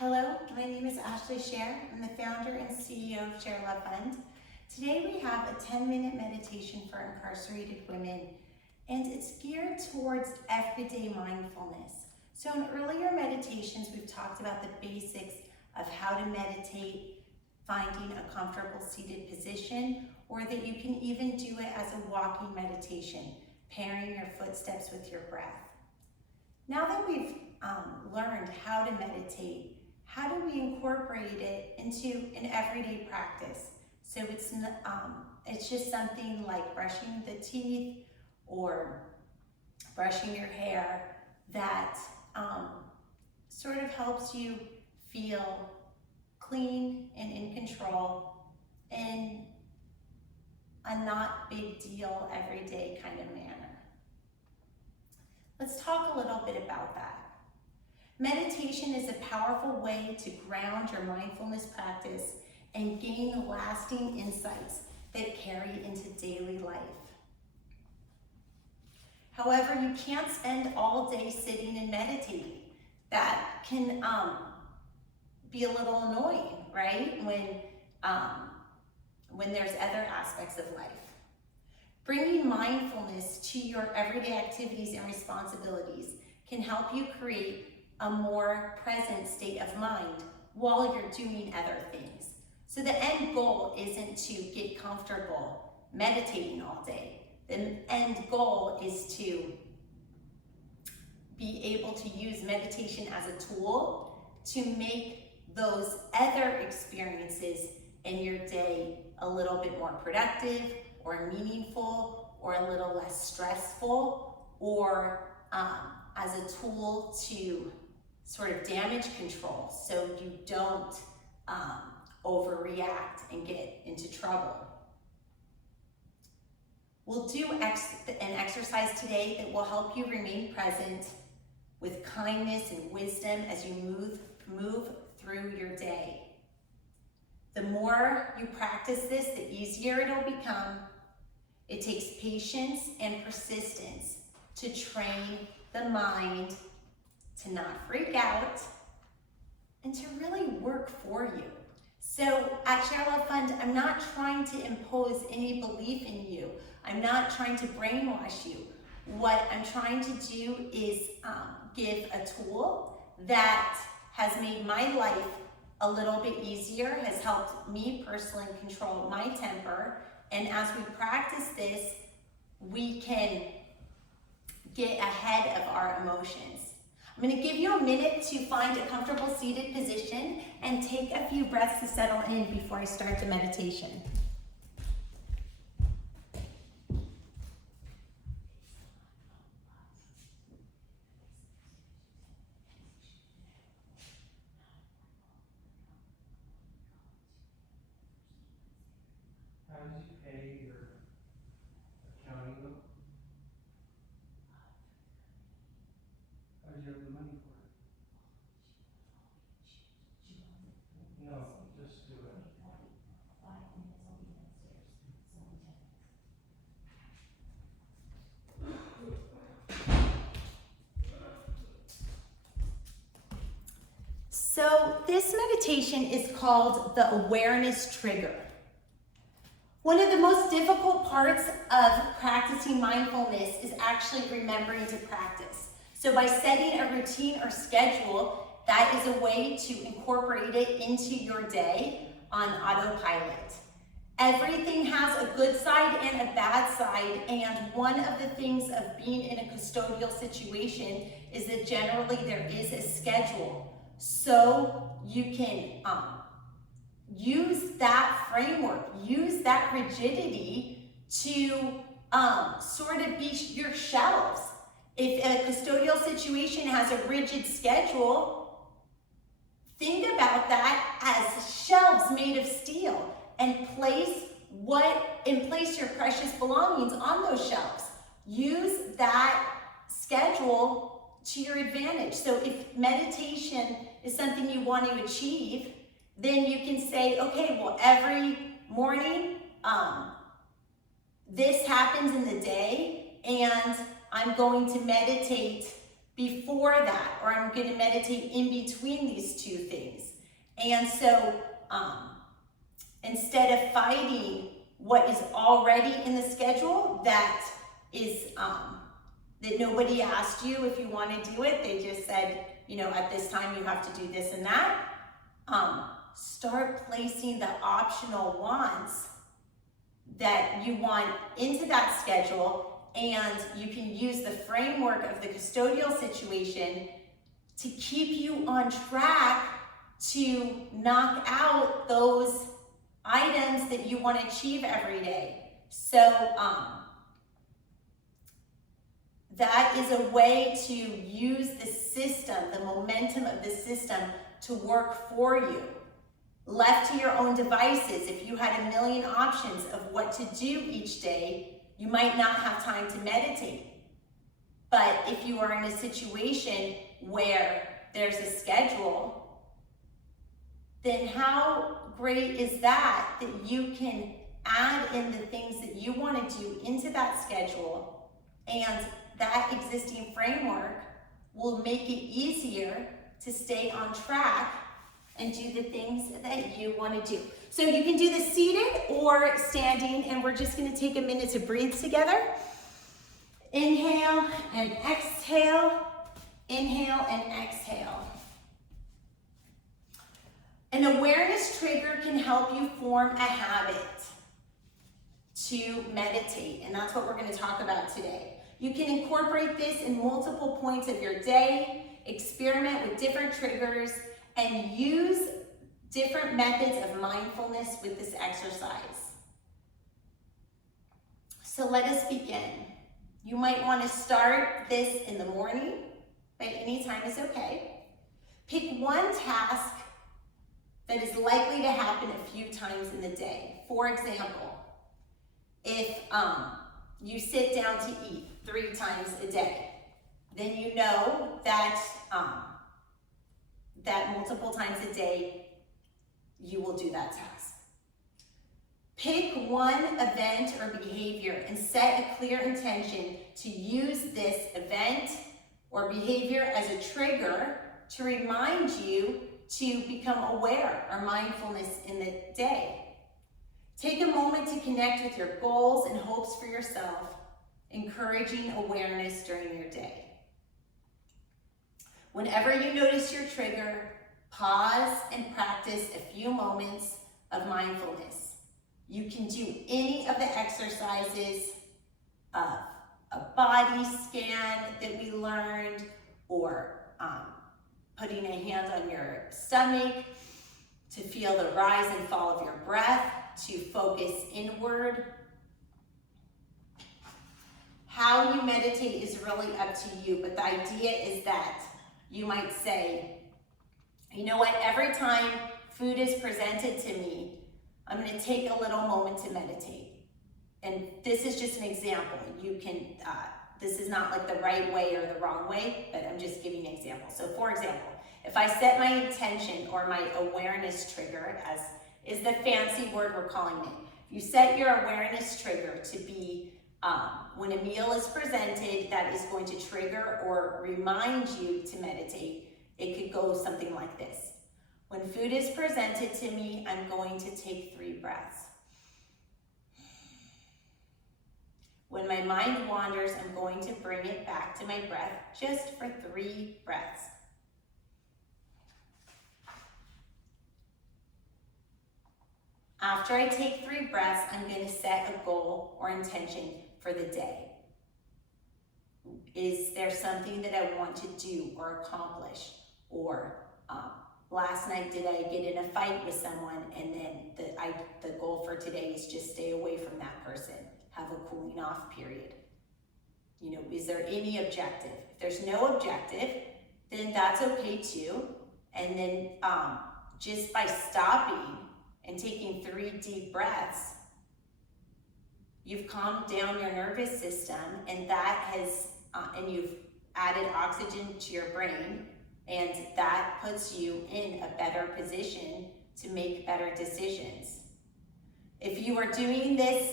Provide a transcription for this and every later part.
Hello, my name is Ashley Scher. I'm the founder and CEO of Share Love Fund. Today we have a 10-minute meditation for incarcerated women, and it's geared towards everyday mindfulness. So in earlier meditations, we've talked about the basics of how to meditate, finding a comfortable seated position, or that you can even do it as a walking meditation, pairing your footsteps with your breath. Now that we've learned how to meditate, how do we incorporate it into an everyday practice? So it's just something like brushing the teeth or brushing your hair that sort of helps you feel clean and in control in a not big deal, everyday kind of manner. Let's talk a little bit about that. Meditation is a powerful way to ground your mindfulness practice and gain lasting insights that carry into daily life. However, you can't spend all day sitting and meditating. That can be a little annoying, right? When there's other aspects of life. Bringing mindfulness to your everyday activities and responsibilities can help you create a more present state of mind while you're doing other things. So the end goal isn't to get comfortable meditating all day. The end goal is to be able to use meditation as a tool to make those other experiences in your day a little bit more productive or meaningful or a little less stressful, or as a tool to sort of damage control so you don't overreact and get into trouble. We'll do an exercise today that will help you remain present with kindness and wisdom as you move through your day. The more you practice this, the easier it'll become. It takes patience and persistence to train the mind to not freak out and to really work for you. So at Share Love Fund, I'm not trying to impose any belief in you. I'm not trying to brainwash you. What I'm trying to do is give a tool that has made my life a little bit easier, has helped me personally control my temper, and as we practice this, we can get ahead of our emotions. I'm going to give you a minute to find a comfortable seated position and take a few breaths to settle in before I start the meditation. How did you pay your accounting bill? How did you have the money for it? No, just do it. So this meditation is called the awareness trigger. One of the most difficult parts of practicing mindfulness is actually remembering to practice. So by setting a routine or schedule, that is a way to incorporate it into your day on autopilot. Everything has a good side and a bad side, and one of the things of being in a custodial situation is that generally there is a schedule. So you can use that framework, use that rigidity to sort of be your shelves. If a custodial situation has a rigid schedule, think about that as shelves made of steel and place your precious belongings on those shelves. Use that schedule to your advantage. So if meditation is something you want to achieve, then you can say, okay, well, every morning, this happens in the day, and I'm going to meditate before that, or I'm going to meditate in between these two things. And so instead of fighting what is already in the schedule that is that nobody asked you if you want to do it, they just said, you know, at this time you have to do this and that. Start placing the optional wants that you want into that schedule, and you can use the framework of the custodial situation to keep you on track to knock out those items that you want to achieve every day. So that is a way to use the system, the momentum of the system, to work for you. Left to your own devices, if you had a million options of what to do each day, you might not have time to meditate. But if you are in a situation where there's a schedule, then how great is that you can add in the things that you want to do into that schedule, and that existing framework will make it easier to stay on track and do the things that you want to do. So you can do this seated or standing, and we're just going to take a minute to breathe together. Inhale and exhale. Inhale and exhale. An awareness trigger can help you form a habit to meditate, and that's what we're going to talk about today. You can incorporate this in multiple points of your day, experiment with different triggers, and use different methods of mindfulness with this exercise. So let us begin. You might want to start this in the morning, but any time is okay. Pick one task that is likely to happen a few times in the day. For example, if you sit down to eat 3 times a day, then you know that that multiple times a day you will do that task. Pick one event or behavior and set a clear intention to use this event or behavior as a trigger to remind you to become aware or mindfulness in the day. Take a moment to connect with your goals and hopes for yourself, encouraging awareness during your day. Whenever you notice your trigger, pause and practice a few moments of mindfulness. You can do any of the exercises of a body scan that we learned, or putting a hand on your stomach to feel the rise and fall of your breath, to focus inward. How you meditate is really up to you, but the idea is that you might say, you know what, every time food is presented to me, I'm going to take a little moment to meditate. And this is just an example. You can, this is not like the right way or the wrong way, but I'm just giving an example. So for example, if I set my intention or my awareness trigger, as is the fancy word we're calling it, you set your awareness trigger to be when a meal is presented that is going to trigger or remind you to meditate. It could go something like this. When food is presented to me, I'm going to take 3 breaths. When my mind wanders, I'm going to bring it back to my breath just for 3 breaths. After I take 3 breaths, I'm going to set a goal or intention for the day. Is there something that I want to do or accomplish? Or last night, did I get in a fight with someone, and then the goal for today is just stay away from that person, have a cooling off period. You know, is there any objective? If there's no objective, then that's okay too. And then just by stopping and taking 3 deep breaths, you've calmed down your nervous system, and that has, and you've added oxygen to your brain, and that puts you in a better position to make better decisions. If you are doing this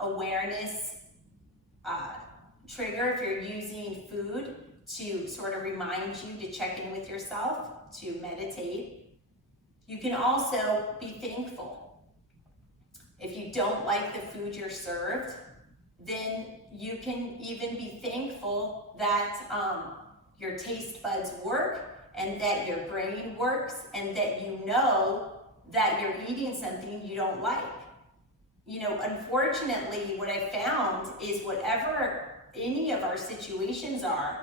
awareness trigger, if you're using food to sort of remind you to check in with yourself, to meditate. You can also be thankful. If you don't like the food you're served, then you can even be thankful that your taste buds work and that your brain works and that you know that you're eating something you don't like. You know, unfortunately, what I found is whatever any of our situations are,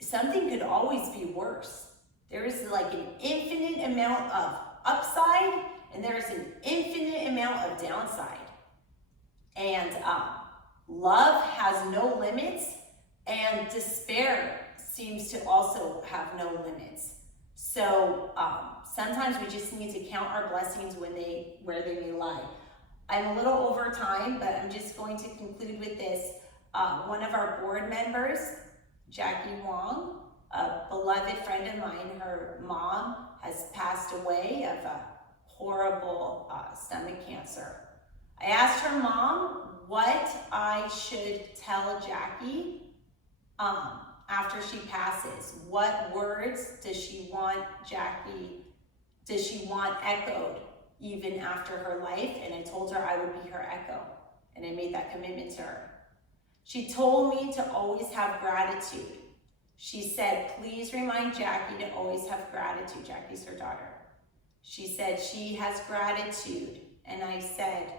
something could always be worse. There is like an infinite amount of upside and there is an infinite amount of downside. And love has no limits, and despair seems to also have no limits. So sometimes we just need to count our blessings where they may lie. I'm a little over time, but I'm just going to conclude with this. One of our board members, Jackie Wong, a beloved friend of mine, her mom has passed away of a horrible stomach cancer. I asked her mom what I should tell Jackie after she passes. What words does she want echoed even after her life? And I told her I would be her echo, and I made that commitment to her. She told me to always have gratitude. She said, please remind Jackie to always have gratitude. Jackie's her daughter. She said she has gratitude, and I said,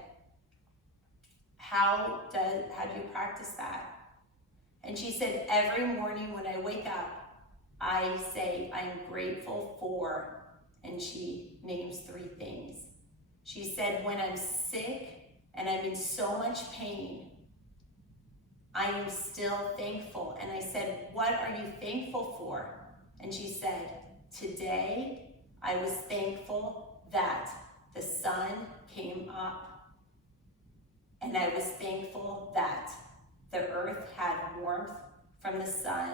how do you practice that? And she said, every morning when I wake up, I say, I'm grateful for, and she names 3 things. She said, when I'm sick and I'm in so much pain, I am still thankful. And I said, what are you thankful for? And she said, today I was thankful that the sun came up. And I was thankful that the earth had warmth from the sun.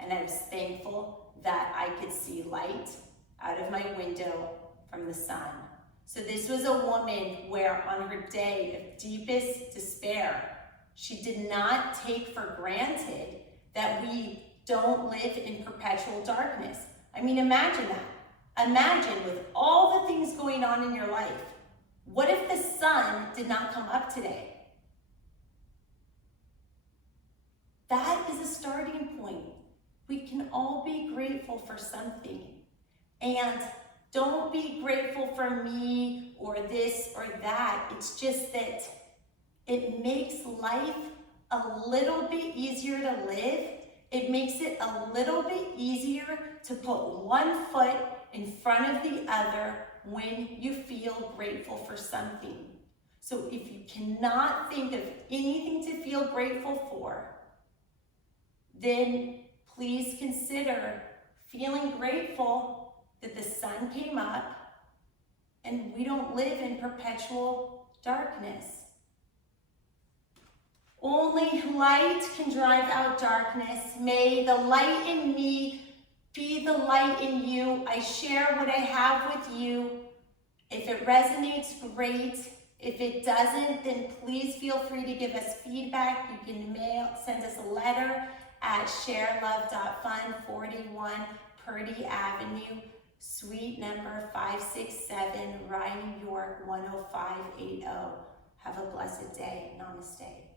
And I was thankful that I could see light out of my window from the sun. So this was a woman where on her day of deepest despair, she did not take for granted that we don't live in perpetual darkness. I mean, imagine that. Imagine with all the things going on in your life, what if the sun did not come up today? That is a starting point. We can all be grateful for something. And don't be grateful for me or this or that. It's just that it makes life a little bit easier to live. It makes it a little bit easier to put one foot in front of the other when you feel grateful for something. So if you cannot think of anything to feel grateful for, then please consider feeling grateful that the sun came up and we don't live in perpetual darkness. Only light can drive out darkness. May the light in me be the light in you. I share what I have with you. If it resonates, great. If it doesn't, then please feel free to give us feedback. You can send us a letter at sharelove.fund, 41 Purdy Avenue, suite number 567, Rye, New York, 10580. Have a blessed day. Namaste.